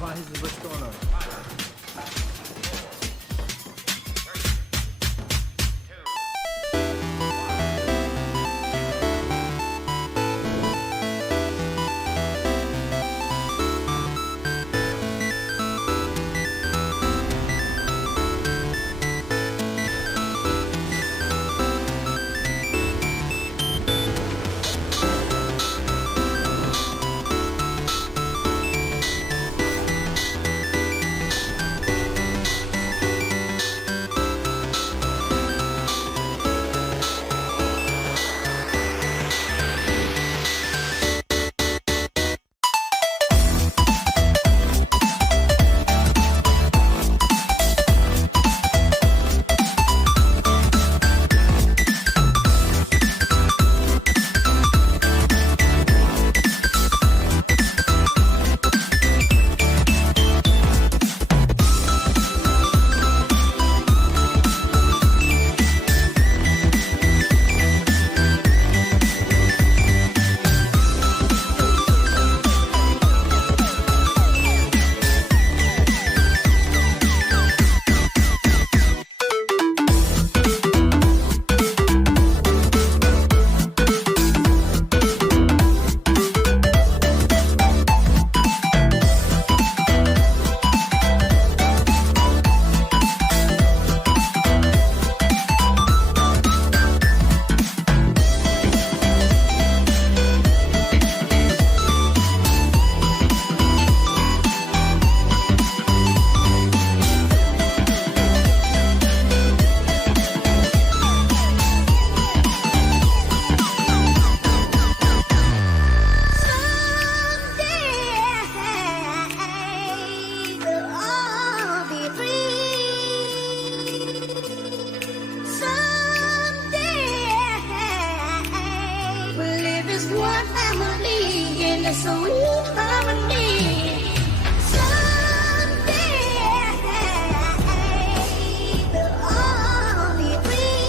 Why is this? What's going on? One family in the sweet harmony. Someday we'll all be free.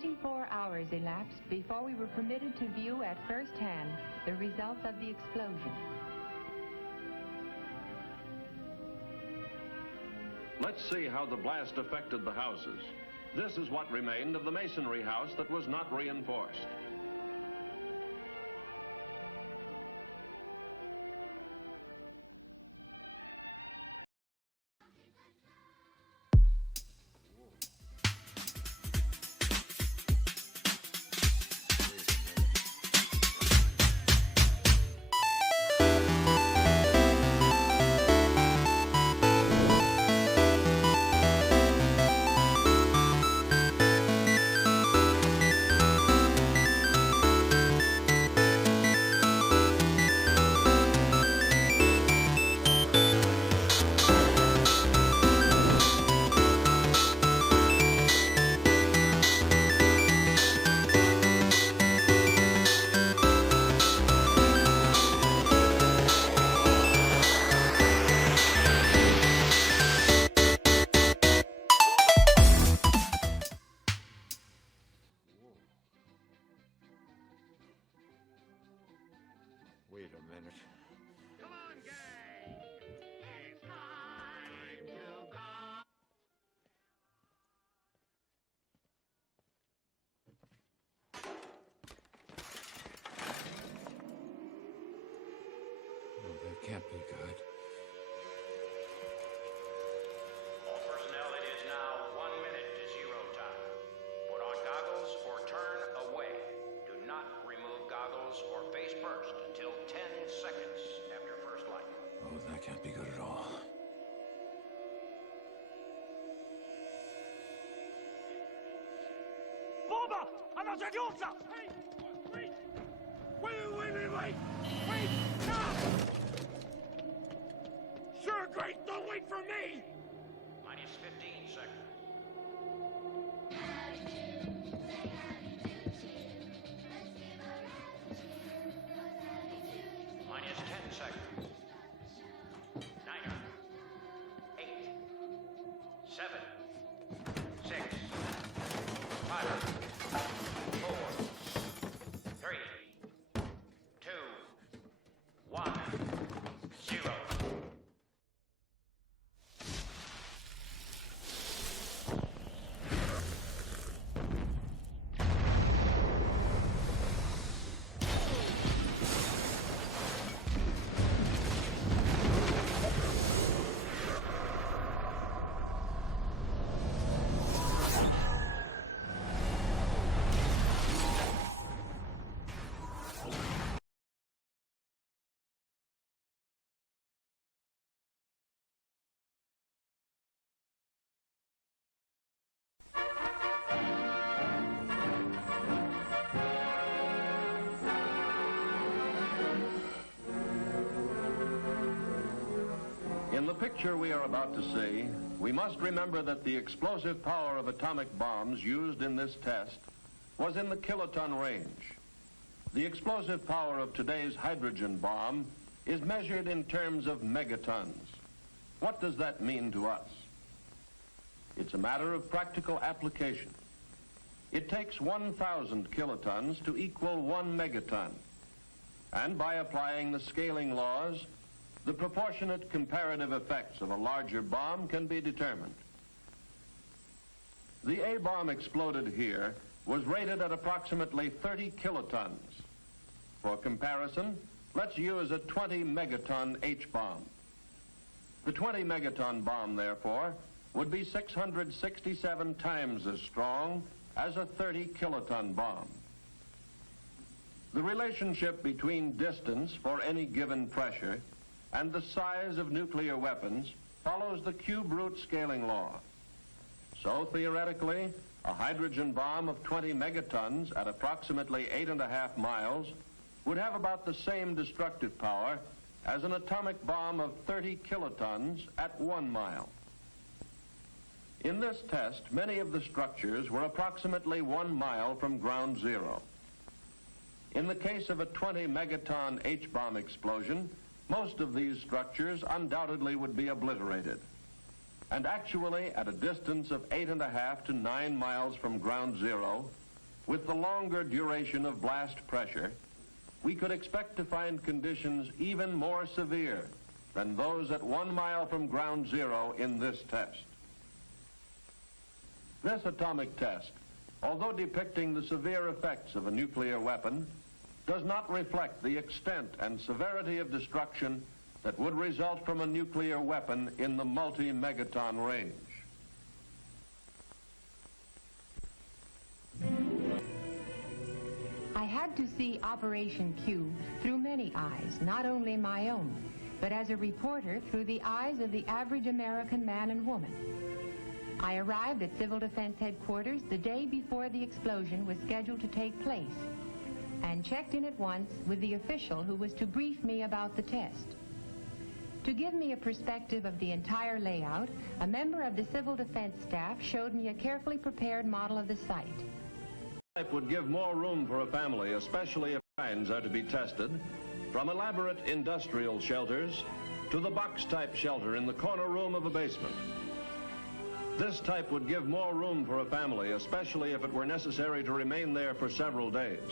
24 hours elapsed before we were permitted to view at first hand the results of the explosion. Let's see how the blast affected the houses. This is what remained of the masonry house that was not reinforced. Wait a minute. Oh, that can't be good. Personnel, it is now 1 minute to zero time. Put on goggles or turn away. Do not remove goggles or face first until 10 seconds after first light. Oh, that can't be good at all. Baba! Она зайдется! Wait! Wait! Stop! Sure, Grace, don't wait for me! Minus 15 seconds. Minus 10 seconds. 9, 8, 7, 6, 5, 4, 3, 2, 1, 0. In the picture we are about to see, we must remember that the explosive power of atomic bombs used in this test was in the kiloton range. The explosive power of today's hydrogen bomb is measured in terms of megatons. What does that mean to us? It's a matter of practical application. It takes 1,000 kilotons to equal 1 megaton. And by applying the scaling laws, the proportionate comparative effects of a larger bomb can be determined. The A-bomb exploded here was rated at approximately 30 kilotons. For comparison, let's use a 20 megaton H-bomb. The 20 megaton bomb, therefore, would be 667 times as strong as a 30 kiloton bomb. The relationship between distance for any given pressure and the size of nuclear weapons follows the cube root scaling law. So theoretically, a hydrogen bomb of 20 megatons at approximately 8.5 miles would have about the same destructive power as an atomic bomb of 30 kilotons at 1 mile. In this test, many of the structures were approximately 1 mile from ground zero. In the case of a 20 megaton H-bomb explosion, most of these structures undoubtedly would be obliterated. And actually, at a distance of 8.5 to 9 miles from ground zero, with the longer duration of blast pressure, we could expect to find conditions even more severe than those at 1 mile from ground zero in this test. This atomic test, although depicting the severe effects of a nuclear weapon, does not reflect the extent and severity of destruction that would result from a nuclear weapon in the multi-megaton range. I had to see Operation Q through many eyes, not only my own, but as a reporter through the eyes of the average American man and woman. I arrived at Civil Defense Headquarters the day before the explosion was scheduled to take place and checked in at once with the official who was to brief me about the test. To give me a perspective of the entire layout, a member of the Civil Defense staff showed me a carefully prepared model of the site. Type would give more room for a family, especially if mines are to be tested, from elaborate industrial shelters to the box-type shelter in the corner room of a basement. This type would give more room for a family, especially if it were necessary to remain there for several days.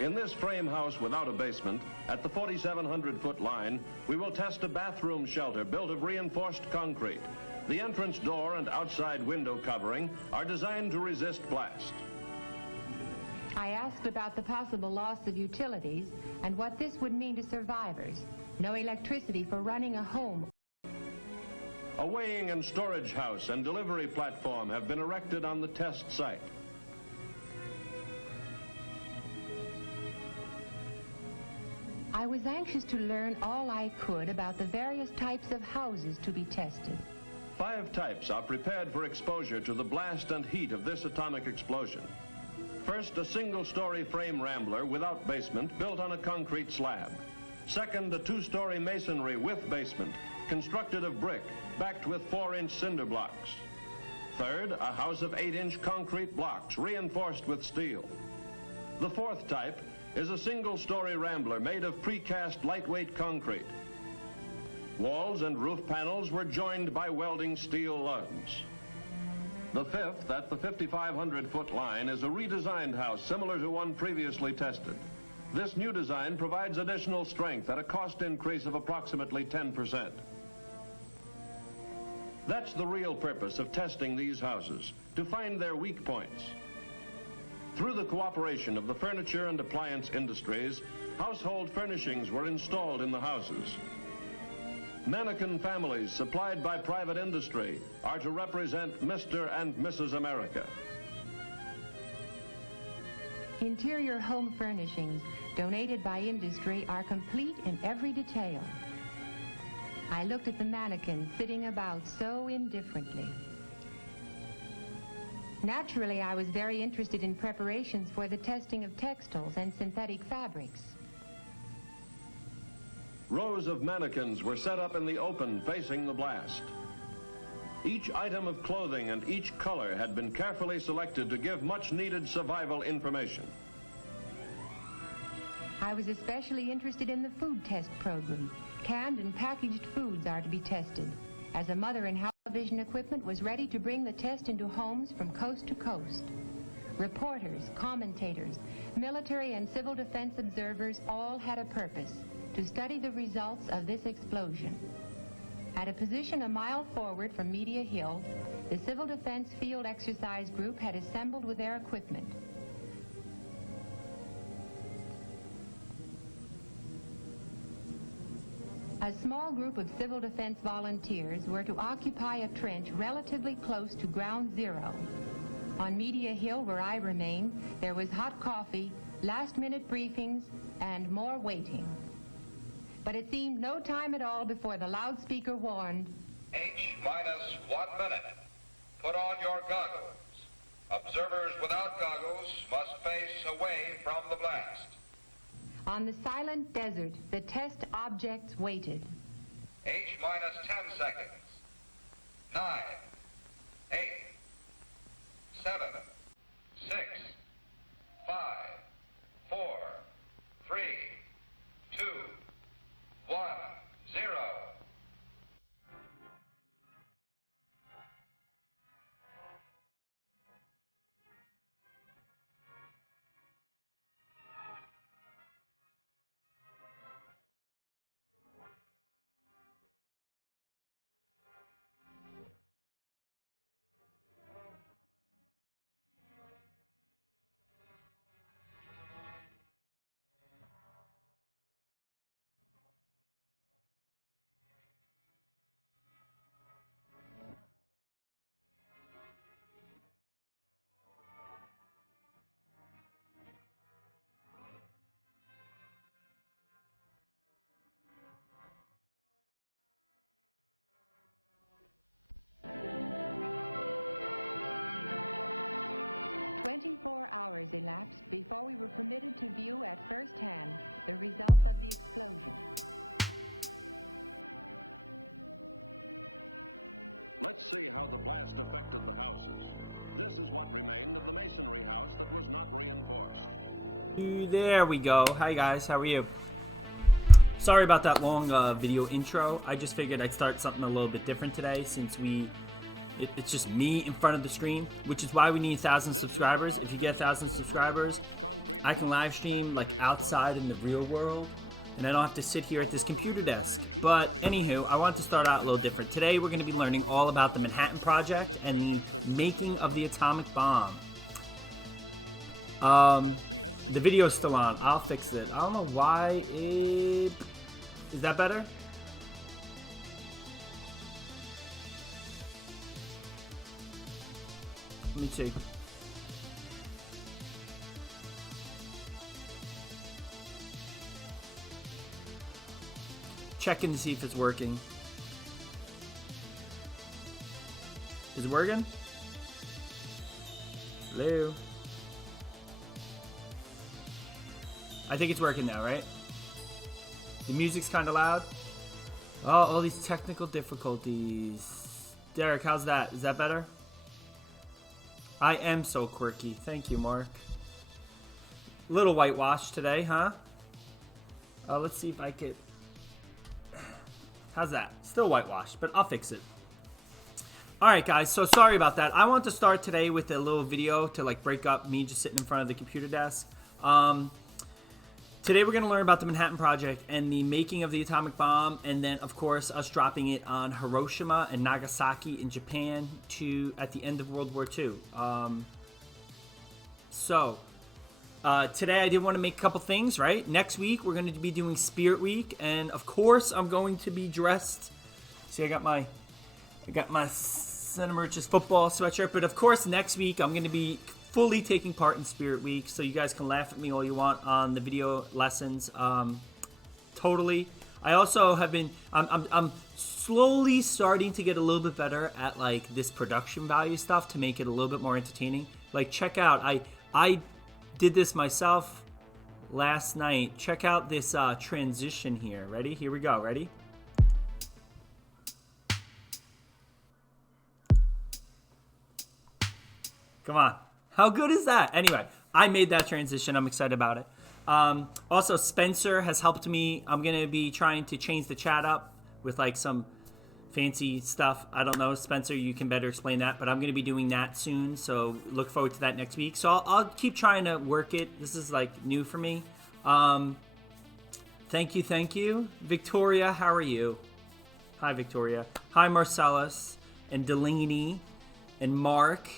In this frame house without a basement, at the 4,700-foot line, we will test a bathroom shelter built of reinforced concrete. The entrance door and outside window covering are designed to resist blast. I asked about the possible loss of utilities and what this would mean to survivors. No electricity for running a home. A weighing and storage house and delivery platform have been erected on the test site. I was anxious to learn all I could about the various types of houses to be tested. 5 types are prepared for exposure to the blast and heat of this atomic explosion. First, a single-story frame rambler without basement built on a concrete slab. Second, a 2-story masonry with basement constructed of brick backed with 4-inch cinder blocks. Third, a house of 8-inch concrete blocks reinforced with steel. The 4th type is a single-story rambler made of precast lightweight concrete. Walls and roof panels were joined by welding steel lugs. The 5th, at the 5,500-foot line, is a redesigned house similar to one previously tested. This new design provides additional strength at a cost increase of approximately 10%. That's the real purpose of testing these houses, to find their weak points. Through the cooperation of the furniture and appliance industries, household furnishings were installed in the houses. Mannequin families supplied by private industry are to represent Mr. and Mrs. America. Interior home furnishings donated by industry are complete in every detail. I looked at the mannequins sitting about so indifferently. Naturally, I was very interested in preparations for the testing of textiles and synthetic fabrics. Rows of mannequins were set up in the open facing the blast. Each item of clothing and each color had been carefully selected to give much needed survival information. I was especially interested in the food test program. Canned and packaged foods are to be tested, as a mother in television equipment was ready to bring the test into homes from coast to coast. Reporters, commentators, military and civil defense observers all had a purpose: to study the results of this explosion. At a position a mile forward from Media Hill, the Civil Defense Field Exercise Group had assembled with their equipment. A small group of civil defense volunteers were to occupy a trench relatively close to ground zero. On Media Hill, where I remained, there was hot coffee, last-minute briefings, and more waiting. But it seemed no time at all before the loudspeaker warned, H-minus 1 minute. Put on your goggles. Observers without goggles must face away from the blast. On the silent desert, the test objects waited. H-minus 10 seconds. 9, 8, 7, 6, 5, 4, 3, 2, 1, 0. 24 hours elapsed before we were permitted to view at first hand the results of the explosion. Let's see how the blast affected the houses. This is what remained of the masonry house that was not reinforced. There we go. Hi guys, how are you? Sorry about that long video intro. I just figured I'd start something a little bit different today since it's just me in front of the screen, which is why we need 1,000 subscribers. If you get 1,000 subscribers, I can live stream like outside in the real world, and I don't have to sit here at this computer desk. But anywho, I want to start out a little different. Today we're going to be learning all about the Manhattan Project and the making of the atomic bomb. The video's still on. I'll fix it. I don't know why it... Is that better? Let me see. Checking to see if it's working. Is it working? Hello? I think it's working now, right? The music's kind of loud. Oh, all these technical difficulties. Derek, how's that? Is that better? I am so quirky. Thank you, Mark. Little whitewash today, huh? Let's see if I could... How's that? Still whitewashed, but I'll fix it. Alright, guys, so sorry about that. I want to start today with a little video to like break up me just sitting in front of the computer desk. Today we're going to learn about the Manhattan Project and the making of the atomic bomb, and then of course us dropping it on Hiroshima and Nagasaki in Japan at the end of World War II. Today I did want to make a couple things, right? Next week we're going to be doing Spirit Week, and of course I'm going to be dressed. See, I got my Cinemerch's football sweatshirt, but of course next week I'm going to be fully taking part in Spirit Week, so you guys can laugh at me all you want on the video lessons. Totally. I also have been, I'm slowly starting to get a little bit better at like this production value stuff to make it a little bit more entertaining. Like, check out, I did this myself last night. Check out this transition here. Ready? Here we go. Ready? Come on. How good is that? Anyway, I made that transition. I'm excited about it. Also, Spencer has helped me. I'm going to be trying to change the chat up with like some fancy stuff. I don't know. Spencer, you can better explain that. But I'm going to be doing that soon. So look forward to that next week. So I'll keep trying to work it. This is like new for me. Thank you. Victoria, how are you? Hi, Victoria. Hi, Marcellus and Delaney and Mark.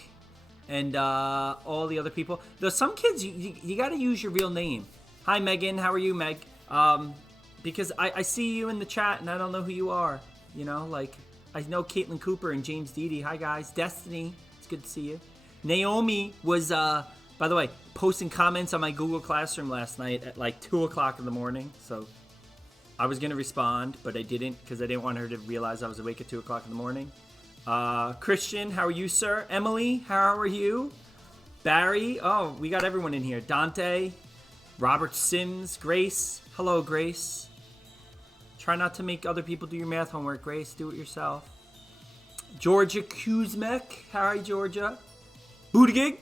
And all the other people. There's some kids, you got to use your real name. Hi, Megan. How are you, Meg? Because I see you in the chat, and I don't know who you are. You know, like, I know Caitlin Cooper and James Deedy. Hi, guys. Destiny. It's good to see you. Naomi was, by the way, posting comments on my Google Classroom last night at, like, 2 o'clock in the morning. So I was going to respond, but I didn't because I didn't want her to realize I was awake at 2 o'clock in the morning. Christian, how are you, sir? Emily, how are you? Barry, oh, we got everyone in here. Dante, Robert Sims, Grace. Hello, Grace. Try not to make other people do your math homework, Grace. Do it yourself. Georgia Kuzmek, hi, Georgia. Bootigig,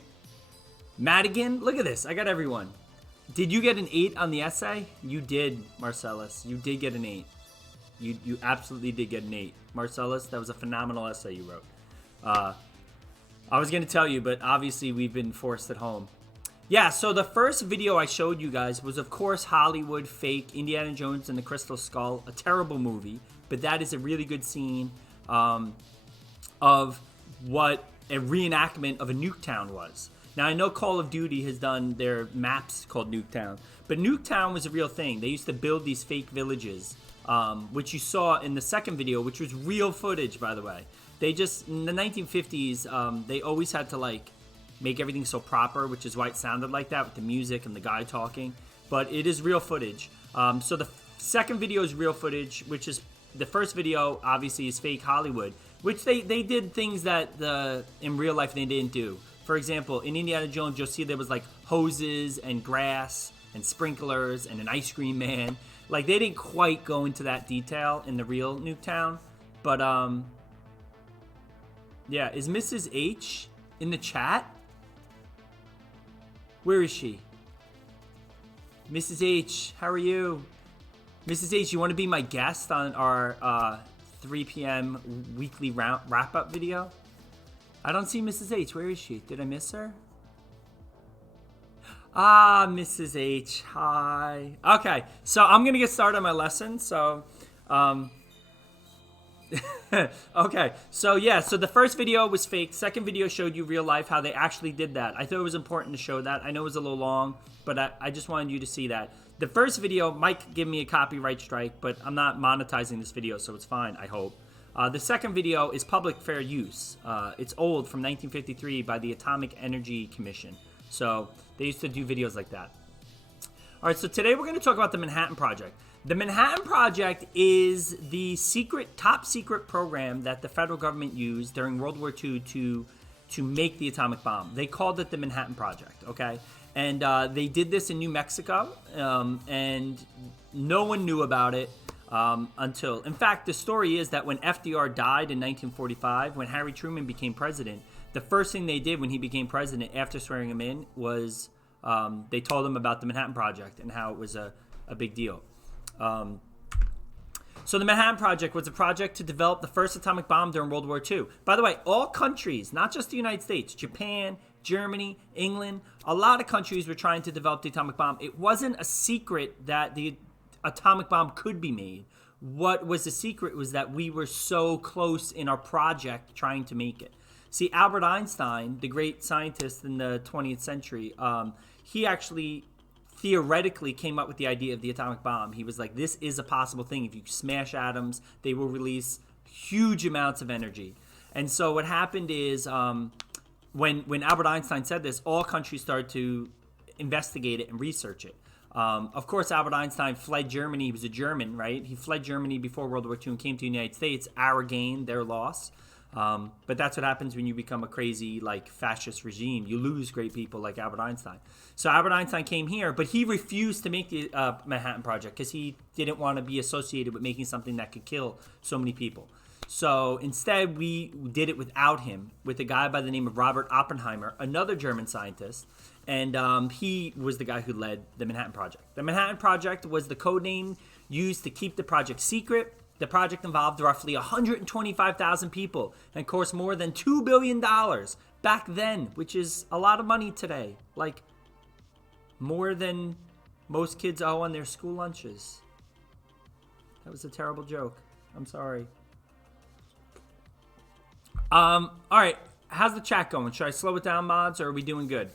Madigan, look at this. I got everyone. Did you get an 8 on the essay? You did, Marcellus. You did get an 8. You absolutely did get an 8. Marcellus, that was a phenomenal essay you wrote. I was going to tell you, but obviously we've been forced at home. Yeah, so the first video I showed you guys was, of course, Hollywood fake Indiana Jones and the Crystal Skull. A terrible movie, but that is a really good scene of what a reenactment of a Nuketown was. Now, I know Call of Duty has done their maps called Nuketown, but Nuketown was a real thing. They used to build these fake villages. Which you saw in the second video, which was real footage, by the way. They just, in the 1950s, they always had to, like, make everything so proper, which is why it sounded like that with the music and the guy talking. But it is real footage. So the second video is real footage, which is, the first video, obviously, is fake Hollywood, which they did things that in real life they didn't do. for example, in Indiana Jones, you'll see there was like hoses and grass and sprinklers and an ice cream man. Like, they didn't quite go into that detail in the real Nuketown. But, yeah, is Mrs. H in the chat? Where is she? Mrs. H, how are you? Mrs. H, you want to be my guest on our 3 p.m. weekly wrap-up video? I don't see Mrs. H. Where is she? Did I miss her? Ah, Mrs. H. Hi. Okay, so I'm going to get started on my lesson. So, okay, so yeah, so the first video was fake. Second video showed you real life how they actually did that. I thought it was important to show that. I know it was a little long, but I just wanted you to see that. The first video might give me a copyright strike, but I'm not monetizing this video, so it's fine, I hope. The second video is public fair use. It's old, from 1953, by the Atomic Energy Commission. So they used to do videos like that. All right, so today we're going to talk about the Manhattan Project. The Manhattan Project is the top secret program that the federal government used during World War II to make the atomic bomb. They called it the Manhattan Project, okay? And they did this in New Mexico, and no one knew about it until... In fact, the story is that when FDR died in 1945, when Harry Truman became president, the first thing they did when he became president after swearing him in was they told him about the Manhattan Project and how it was a big deal. So the Manhattan Project was a project to develop the first atomic bomb during World War II. By the way, all countries, not just the United States, Japan, Germany, England, a lot of countries were trying to develop the atomic bomb. It wasn't a secret that the atomic bomb could be made. What was the secret was that we were so close in our project trying to make it. See, Albert Einstein, the great scientist in the 20th century, he actually theoretically came up with the idea of the atomic bomb. He was like, this is a possible thing. If you smash atoms, they will release huge amounts of energy. And so what happened is when Albert Einstein said this, all countries started to investigate it and research it. Of course, Albert Einstein fled Germany. He was a German, right? He fled Germany before World War II and came to the United States. Our gain, their loss. But that's what happens when you become a crazy, like, fascist regime. You lose great people like Albert Einstein. So Albert Einstein came here, but he refused to make the Manhattan Project because he didn't want to be associated with making something that could kill so many people. So instead, we did it without him, with a guy by the name of Robert Oppenheimer, another German scientist, and he was the guy who led the Manhattan Project. The Manhattan Project was the code name used to keep the project secret. The project involved roughly 125,000 people and cost more than $2 billion back then, which is a lot of money today. Like, more than most kids owe on their school lunches. That was a terrible joke. I'm sorry. All right. How's the chat going? Should I slow it down, mods, or are we doing good?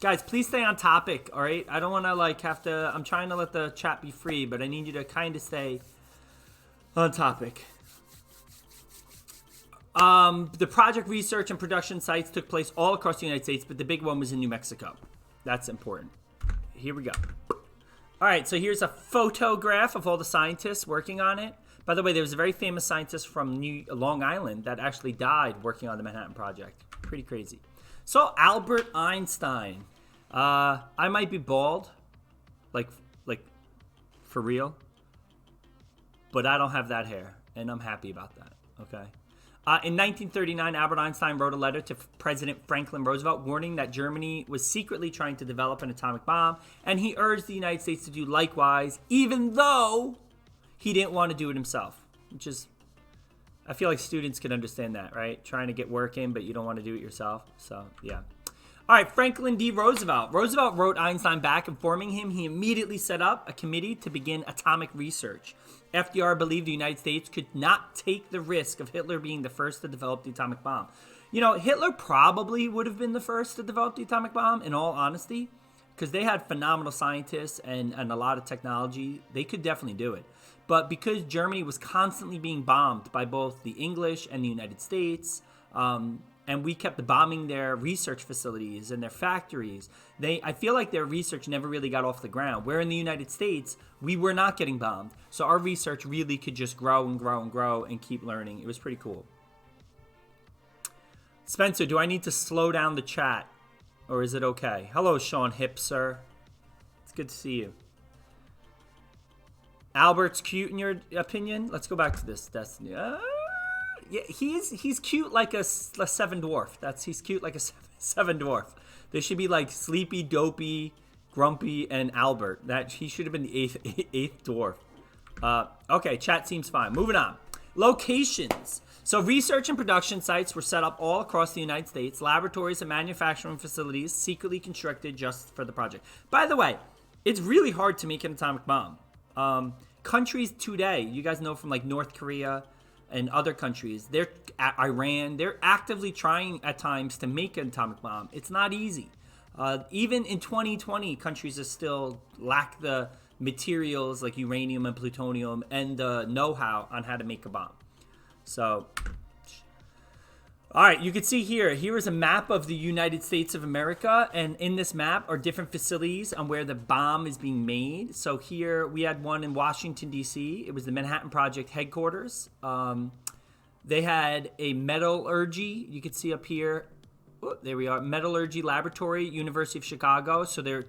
Guys, please stay on topic, all right? I don't want to, like, have to... I'm trying to let the chat be free, but I need you to kind of stay on topic. The project research and production sites took place all across the United States, but the big one was in New Mexico. That's important. Here we go. All right, so here's a photograph of all the scientists working on it. By the way, there was a very famous scientist from Long Island that actually died working on the Manhattan Project. Pretty crazy. So Albert Einstein, I might be bald, like for real, but I don't have that hair, and I'm happy about that, okay? In 1939, Albert Einstein wrote a letter to President Franklin Roosevelt warning that Germany was secretly trying to develop an atomic bomb, and he urged the United States to do likewise, even though he didn't want to do it himself, which is... I feel like students can understand that, right? Trying to get work in, but you don't want to do it yourself. So, yeah. All right, Franklin D. Roosevelt. Roosevelt wrote Einstein back informing him he immediately set up a committee to begin atomic research. FDR believed the United States could not take the risk of Hitler being the first to develop the atomic bomb. You know, Hitler probably would have been the first to develop the atomic bomb, in all honesty, because they had phenomenal scientists and a lot of technology. They could definitely do it. But because Germany was constantly being bombed by both the English and the United States, and we kept bombing their research facilities and their factories, I feel like their research never really got off the ground. Where in the United States, we were not getting bombed. So our research really could just grow and grow and grow and keep learning. It was pretty cool. Spencer, do I need to slow down the chat? Or is it okay? Hello, Sean Hipser. It's good to see you. Albert's cute in your opinion? Let's go back to this, Destiny. Yeah, he's cute like a seven dwarf. He's cute like a seven dwarf. There should be like Sleepy, Dopey, Grumpy, and Albert. That he should have been the eighth dwarf. Okay, chat seems fine. Moving on. Locations. So research and production sites were set up all across the United States. Laboratories and manufacturing facilities secretly constructed just for the project. By the way, it's really hard to make an atomic bomb. Countries today, you guys know from like North Korea and other countries, Iran, they're actively trying at times to make an atomic bomb. It's not easy. Even in 2020, countries still lack the materials like uranium and plutonium and the know-how on how to make a bomb. So, all right, you can see here is a map of the United States of America, and in this map are different facilities on where the bomb is being made. So here we had one in Washington, D.C. It was the Manhattan Project headquarters. They had a metallurgy, you can see up here. Oh, there we are, metallurgy laboratory, University of Chicago. So they're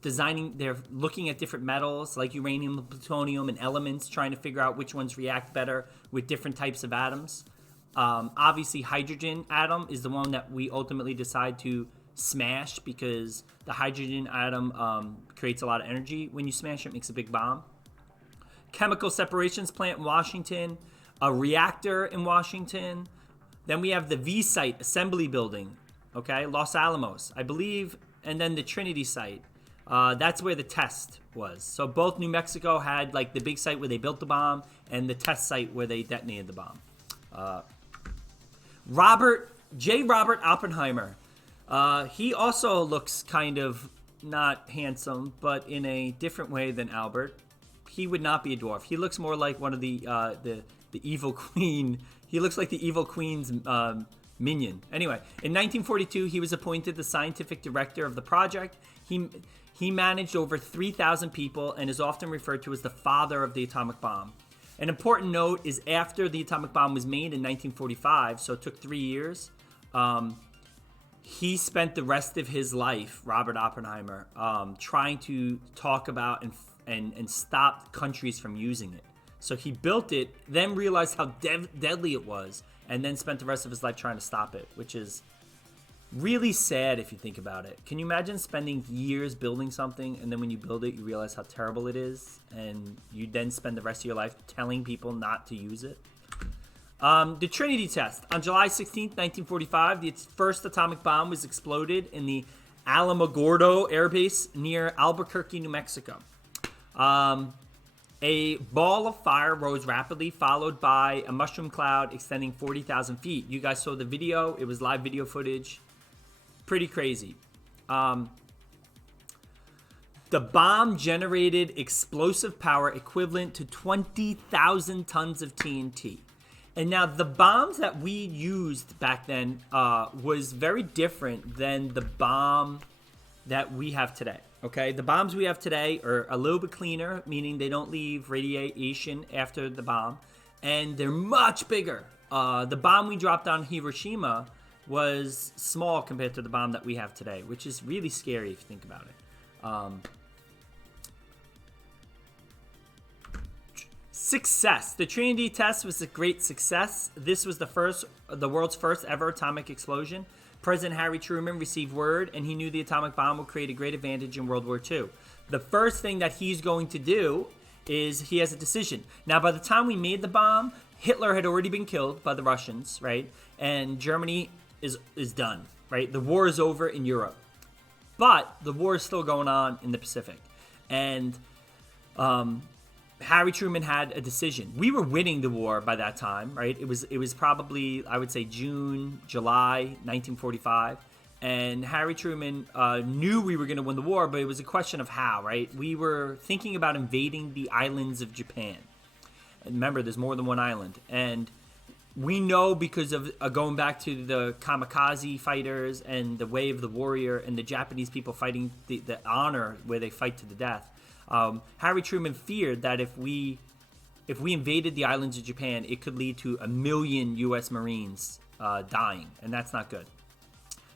designing, they're looking at different metals like uranium, plutonium, and elements, trying to figure out which ones react better with different types of atoms. Obviously, hydrogen atom is the one that we ultimately decide to smash because the hydrogen atom creates a lot of energy. When you smash it, it makes a big bomb. Chemical separations plant in Washington, a reactor in Washington. Then we have the V site assembly building, okay, Los Alamos, I believe, and then the Trinity site. That's where the test was. So both New Mexico had like the big site where they built the bomb and the test site where they detonated the bomb. Robert Oppenheimer. He also looks kind of not handsome, but in a different way than Albert. He would not be a dwarf. He looks more like one of the evil queen. He looks like the evil queen's minion. Anyway, in 1942, he was appointed the scientific director of the project. He managed over 3,000 people and is often referred to as the father of the atomic bomb. An important note is after the atomic bomb was made in 1945, so it took 3 years, he spent the rest of his life, Robert Oppenheimer, trying to talk about and stop countries from using it. So he built it, then realized how deadly it was, and then spent the rest of his life trying to stop it, which is really sad if you think about it. Can you imagine spending years building something, and then when you build it, you realize how terrible it is, and you then spend the rest of your life telling people not to use it? The Trinity test. On July 16th, 1945, the first atomic bomb was exploded in the Alamogordo Air Base near Albuquerque, New Mexico. A ball of fire rose rapidly, followed by a mushroom cloud extending 40,000 feet. You guys saw the video. It was live video footage. Pretty crazy. The bomb generated explosive power equivalent to 20,000 tons of TNT. And now the bombs that we used back then was very different than the bomb that we have today. Okay, the bombs we have today are a little bit cleaner, meaning they don't leave radiation after the bomb, and they're much bigger. The bomb we dropped on Hiroshima was small compared to the bomb that we have today, which is really scary if you think about it. Success. The Trinity test was a great success. This was the world's first ever atomic explosion. President Harry Truman received word, and he knew the atomic bomb would create a great advantage in World War II. The first thing that he's going to do is he has a decision. Now, by the time we made the bomb, Hitler had already been killed by the Russians, right? And Germany is done, right? The war is over in Europe. But the war is still going on in the Pacific. And Harry Truman had a decision. We were winning the war by that time, right? It was probably, I would say, July 1945. And Harry Truman knew we were going to win the war, but it was a question of how, right? We were thinking about invading the islands of Japan. And remember, there's more than one island. And we know because of going back to the kamikaze fighters and the way of the warrior and the Japanese people fighting the honor where they fight to the death. Harry Truman feared that if we invaded the islands of Japan, it could lead to 1 million U.S. Marines dying, and that's not good.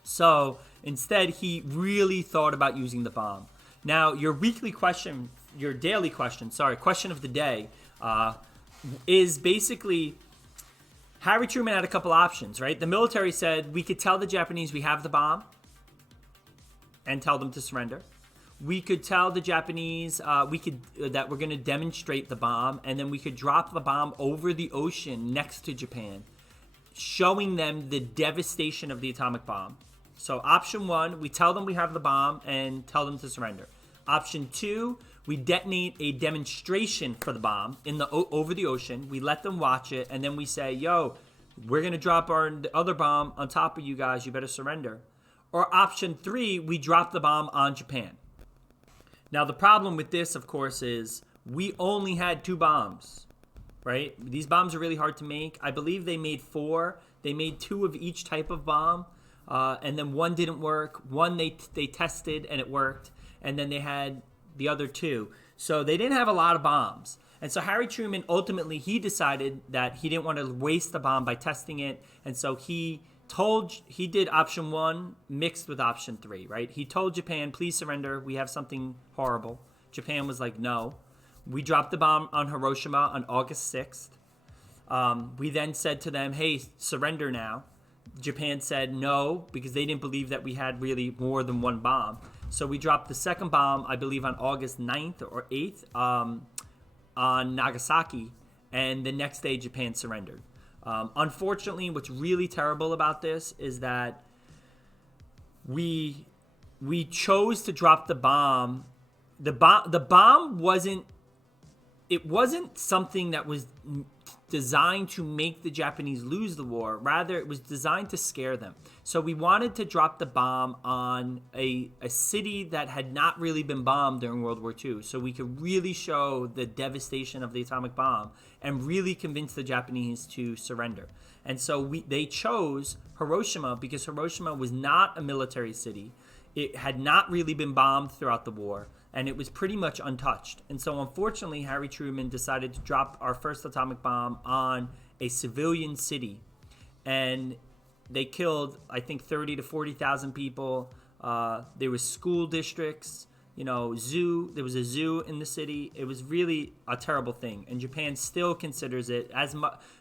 So instead, he really thought about using the bomb. Now, your question of the day is basically Harry Truman had a couple options, right? The military said we could tell the Japanese we have the bomb and tell them to surrender. We could tell the Japanese that we're going to demonstrate the bomb, and then we could drop the bomb over the ocean next to Japan, showing them the devastation of the atomic bomb. So option 1, we tell them we have the bomb and tell them to surrender. Option 2, we detonate a demonstration for the bomb over the ocean. We let them watch it, and then we say, yo, we're going to drop the other bomb on top of you guys. You better surrender. Or option 3, we drop the bomb on Japan. Now, the problem with this, of course, is we only had 2 bombs, right? These bombs are really hard to make. I believe they made 4. They made 2 of each type of bomb, and then 1 didn't work. 1 they tested, and it worked. And then they had the other 2. So they didn't have a lot of bombs. And so Harry Truman, ultimately, he decided that he didn't want to waste the bomb by testing it. And so he did option 1 mixed with option 3, right? He told Japan, please surrender. We have something horrible. Japan was like, no. We dropped the bomb on Hiroshima on August 6th. We then said to them, hey, surrender now. Japan said no, because they didn't believe that we had really more than 1 bomb. So we dropped the second bomb, I believe, on August 9th or 8th on Nagasaki. And the next day, Japan surrendered. Unfortunately, what's really terrible about this is that we chose to drop the bomb. The bomb wasn't something that was designed to make the Japanese lose the war. Rather, it was designed to scare them. So we wanted to drop the bomb on a city that had not really been bombed during World War II. So we could really show the devastation of the atomic bomb and really convince the Japanese to surrender. And so they chose Hiroshima because Hiroshima was not a military city. It had not really been bombed throughout the war, and it was pretty much untouched. And so unfortunately, Harry Truman decided to drop our first atomic bomb on a civilian city. And they killed, I think, 30 to 40,000 people. There was school districts, zoo. There was a zoo in the city. It was really a terrible thing. And Japan still considers it, as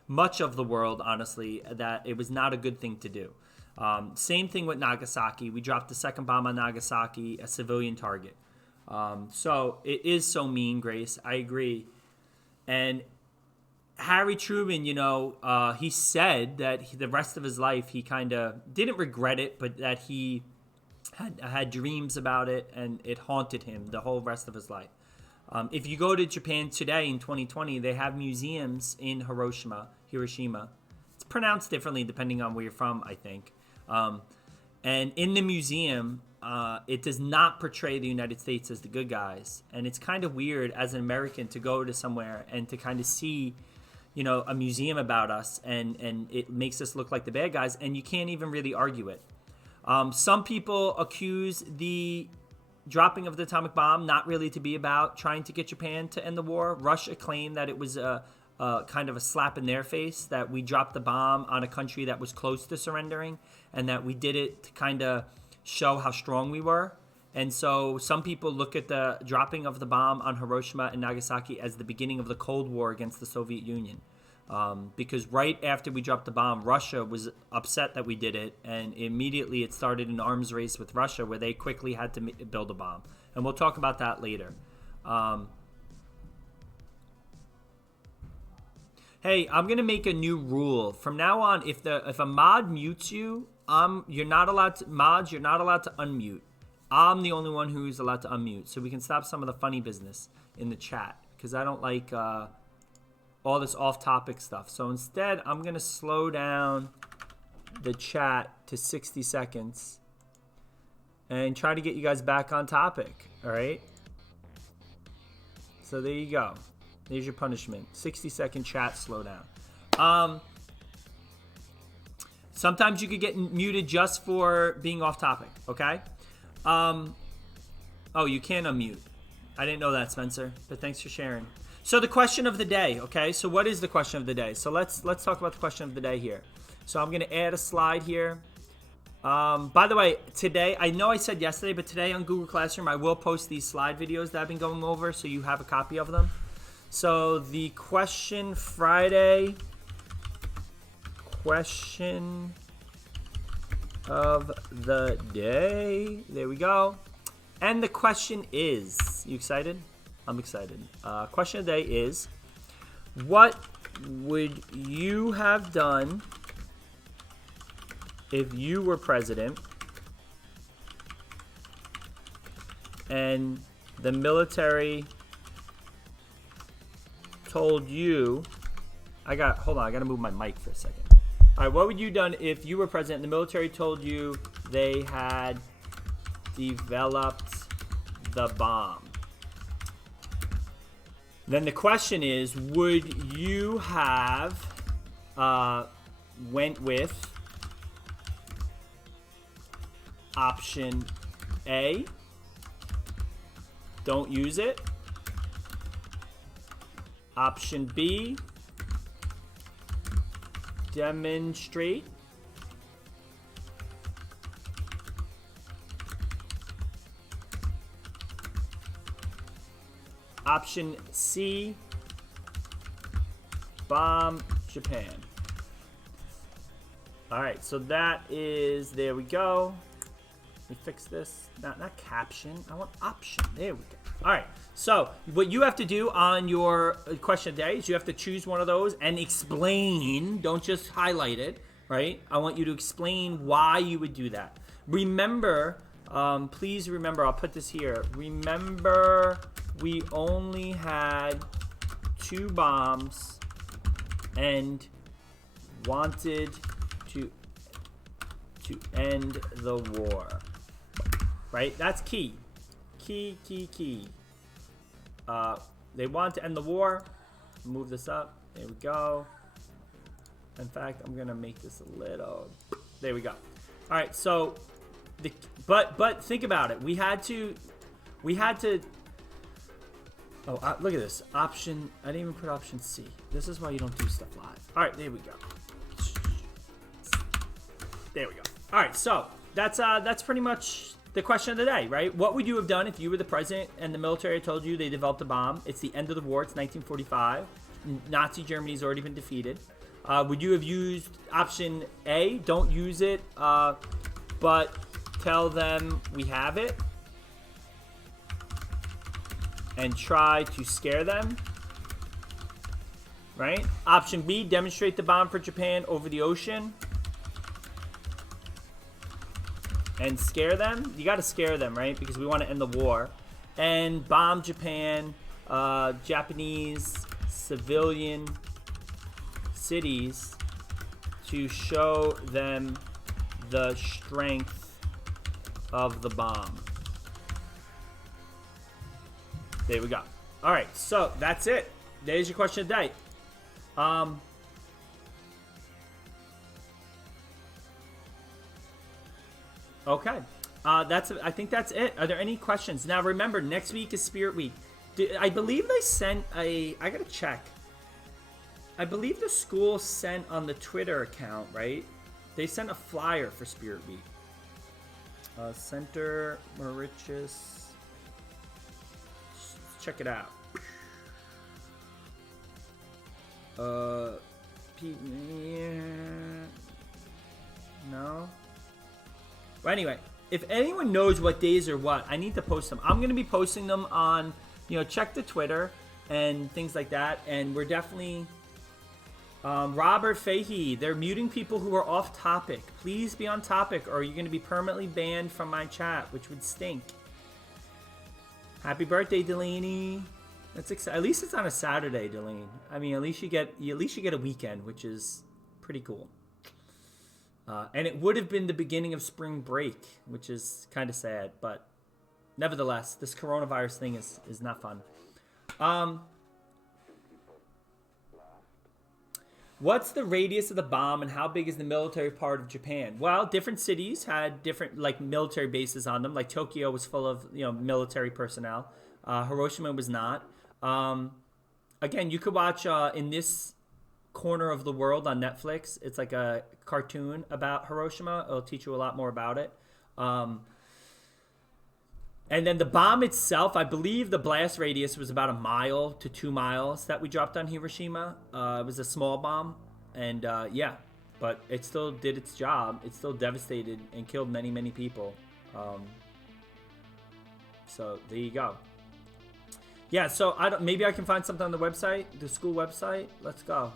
much of the world, honestly, that it was not a good thing to do. Same thing with Nagasaki. We dropped the second bomb on Nagasaki, a civilian target. So it is so mean, Grace. I agree. And Harry Truman, he said that the rest of his life he kind of didn't regret it, but that he had dreams about it, and it haunted him the whole rest of his life. If you go to Japan today in 2020, they have museums in Hiroshima. It's pronounced differently depending on where you're from, I think. And in the museum, it does not portray the United States as the good guys. And it's kind of weird as an American to go to somewhere and to kind of see, a museum about us, and it makes us look like the bad guys, and you can't even really argue it. Some people accuse the dropping of the atomic bomb not really to be about trying to get Japan to end the war. Russia claimed that it was kind of a slap in their face, that we dropped the bomb on a country that was close to surrendering, and that we did it to kind of show how strong we were. And so some people look at the dropping of the bomb on Hiroshima and Nagasaki as the beginning of the Cold War against the Soviet Union. Because right after we dropped the bomb, Russia was upset that we did it, and immediately it started an arms race with Russia where they quickly had to build a bomb. And we'll talk about that later. Hey, I'm gonna make a new rule from now on. If a mod mutes you, you're not allowed to unmute. I'm the only one who's allowed to unmute, so we can stop some of the funny business in the chat, because I don't like all this off-topic stuff. So instead, I'm gonna slow down the chat to 60 seconds and try to get you guys back on topic. All right. So there you go. There's your punishment. 60-second chat slowdown. Sometimes you could get muted just for being off topic, okay? Oh, you can unmute. I didn't know that, Spencer, but thanks for sharing. So the question of the day, okay? So what is the question of the day? So let's talk about the question of the day here. So I'm going to add a slide here. By the way, today, I know I said yesterday, but today on Google Classroom, I will post these slide videos that I've been going over so you have a copy of them. So the question Friday, question of the day. There we go. And the question is, you excited? I'm excited. Question of the day is, what would you have done if you were president and the military told you, hold on, I gotta move my mic for a second. All right, what would you have done if you were president and the military told you they had developed the bomb? Then the question is, would you have went with option A, don't use it. Option B, demonstrate. Option C, bomb Japan. All right, so that is, there we go. Let me fix this. Not caption. I want option. There we go. All right. So what you have to do on your question of the day is you have to choose one of those and explain. Don't just highlight it, right? I want you to explain why you would do that. Remember, please remember, I'll put this here. Remember, we only had 2 bombs and wanted to end the war. Right? That's key. Key. They want to end the war. Move this up. There we go. In fact, I'm gonna make this a little. There we go. All right. So, but think about it. We had to. Oh, look at this option. I didn't even put option C. This is why you don't do stuff live. All right. There we go. There we go. All right. So that's pretty much the question of the day, right? What would you have done if you were the president and the military told you they developed a bomb? It's the end of the war. It's 1945. Nazi Germany's already been defeated. Would you have used option A? Don't use it, but tell them we have it and try to scare them, right? Option B, demonstrate the bomb for Japan over the ocean and scare them. You got to scare them, right? Because we want to end the war. And bomb Japan, Japanese civilian cities to show them the strength of the bomb. There we go. All right, so that's it. There's your question of the day. Okay, I think that's it. Are there any questions? Now remember, next week is Spirit Week. I believe they sent I gotta check. I believe the school sent on the Twitter account, right? They sent a flyer for Spirit Week. Center Mauritius. Check it out. No. Well, anyway, if anyone knows what days or what, I need to post them. I'm gonna be posting them on, check the Twitter and things like that. And we're definitely, Robert Fahey, they're muting people who are off topic. Please be on topic or you're gonna be permanently banned from my chat, which would stink. Happy birthday, Delaney. That's exciting. At least it's on a Saturday, Delaney. I mean, at least you get a weekend, which is pretty cool. And it would have been the beginning of spring break, which is kind of sad, but nevertheless, this coronavirus thing is not fun. What's the radius of the bomb and how big is the military part of Japan? Well, different cities had different military bases on them. Like Tokyo was full of military personnel. Hiroshima was not. Again, you could watch in this Corner of the World on Netflix. It's like a cartoon about Hiroshima. It'll teach you a lot more about it. And then the bomb itself, I believe the blast radius was about 1 mile to 2 miles that we dropped on Hiroshima. It was a small bomb. And yeah, but it still did its job. It still devastated and killed many, many people. So there you go. Yeah, so maybe I can find something on the website, the school website. Let's go.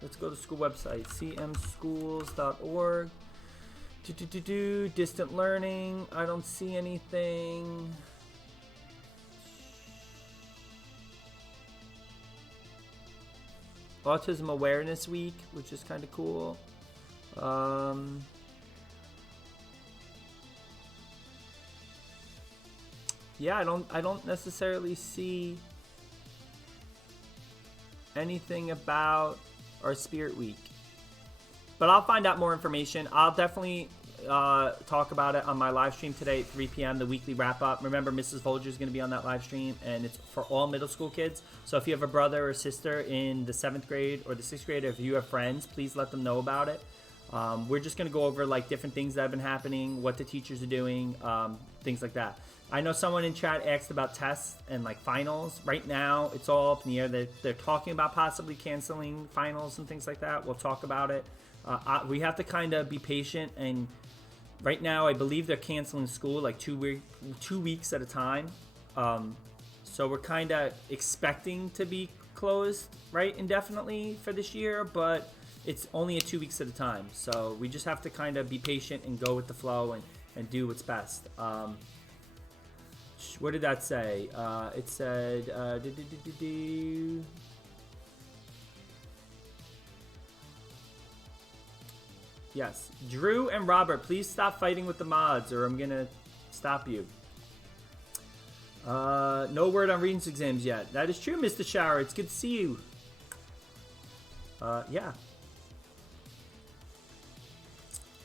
Let's go to the school website, cmschools.org. Distant learning. I don't see anything. Autism Awareness Week, which is kind of cool. Yeah, I don't necessarily see anything about our Spirit Week. But I'll find out more information. I'll definitely talk about it on my live stream today at 3 p.m., the weekly wrap-up. Remember, Mrs. Folger is going to be on that live stream, and it's for all middle school kids. So if you have a brother or sister in the 7th grade or the 6th grade, or if you have friends, please let them know about it. We're just going to go over like different things that have been happening, what the teachers are doing, things like that. I know someone in chat asked about tests and like finals. Right now, it's all up in the air. They're talking about possibly canceling finals and things like that. We'll talk about it. We have to kind of be patient, and right now I believe they're canceling school like 2 weeks at a time. So we're kind of expecting to be closed, right, indefinitely for this year, but it's only at 2 weeks at a time. So we just have to kind of be patient and go with the flow and do what's best. What did that say? It said, yes. Drew and Robert, please stop fighting with the mods or I'm going to stop you. No word on readings exams yet. That is true, Mr. Shower. It's good to see you. Yeah.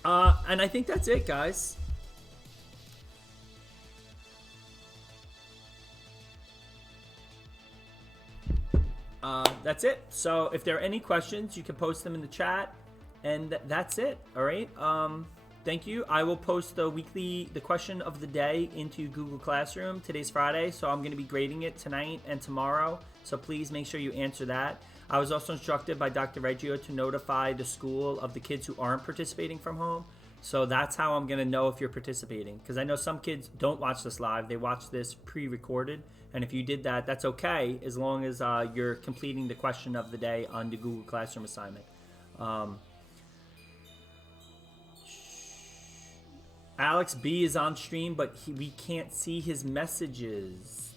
And I think that's it, guys. That's it. So if there are any questions, you can post them in the chat. And that's it. All right. Thank you. I will post the question of the day into Google Classroom. Today's Friday, so I'm going to be grading it tonight and tomorrow. So please make sure you answer that. I was also instructed by Dr. Reggio to notify the school of the kids who aren't participating from home. So that's how I'm going to know if you're participating. Because I know some kids don't watch this live. They watch this pre-recorded. And if you did that, that's okay, as long as you're completing the question of the day on the Google Classroom assignment. Alex B is on stream, but we can't see his messages.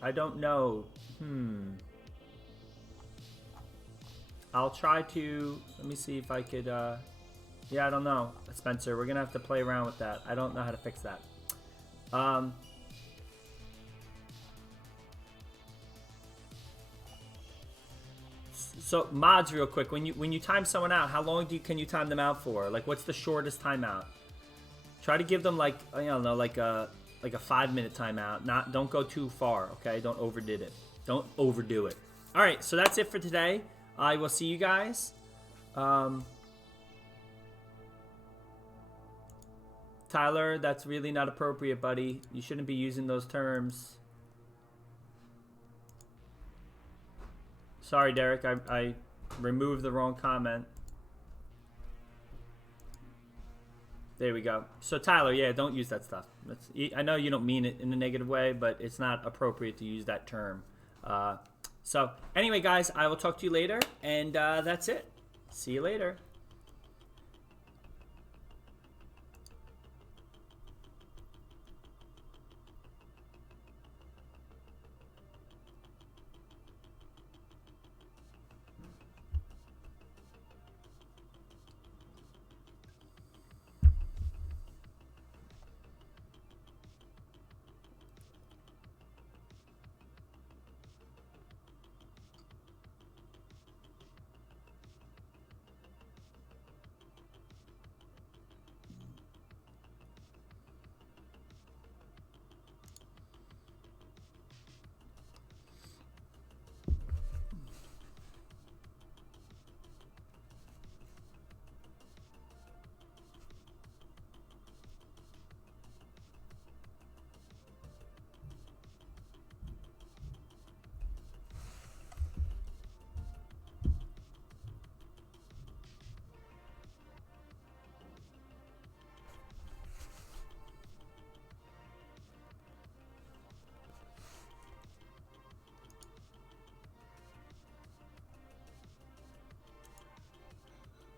I don't know. I'll try to... Let me see if I could... Yeah, I don't know, Spencer. We're going to have to play around with that. I don't know how to fix that. So mods, real quick. When you time someone out, how long can you time them out for? Like, what's the shortest timeout? Try to give them like, I don't know, like a 5-minute timeout. Don't go too far, okay? Don't overdo it. Don't overdo it. All right, so that's it for today. I will see you guys. Tyler, that's really not appropriate, buddy. You shouldn't be using those terms. Sorry, Derek. I removed the wrong comment. There we go. So, Tyler, yeah, don't use that stuff. I know you don't mean it in a negative way, but it's not appropriate to use that term. So, anyway, guys, I will talk to you later, and that's it. See you later.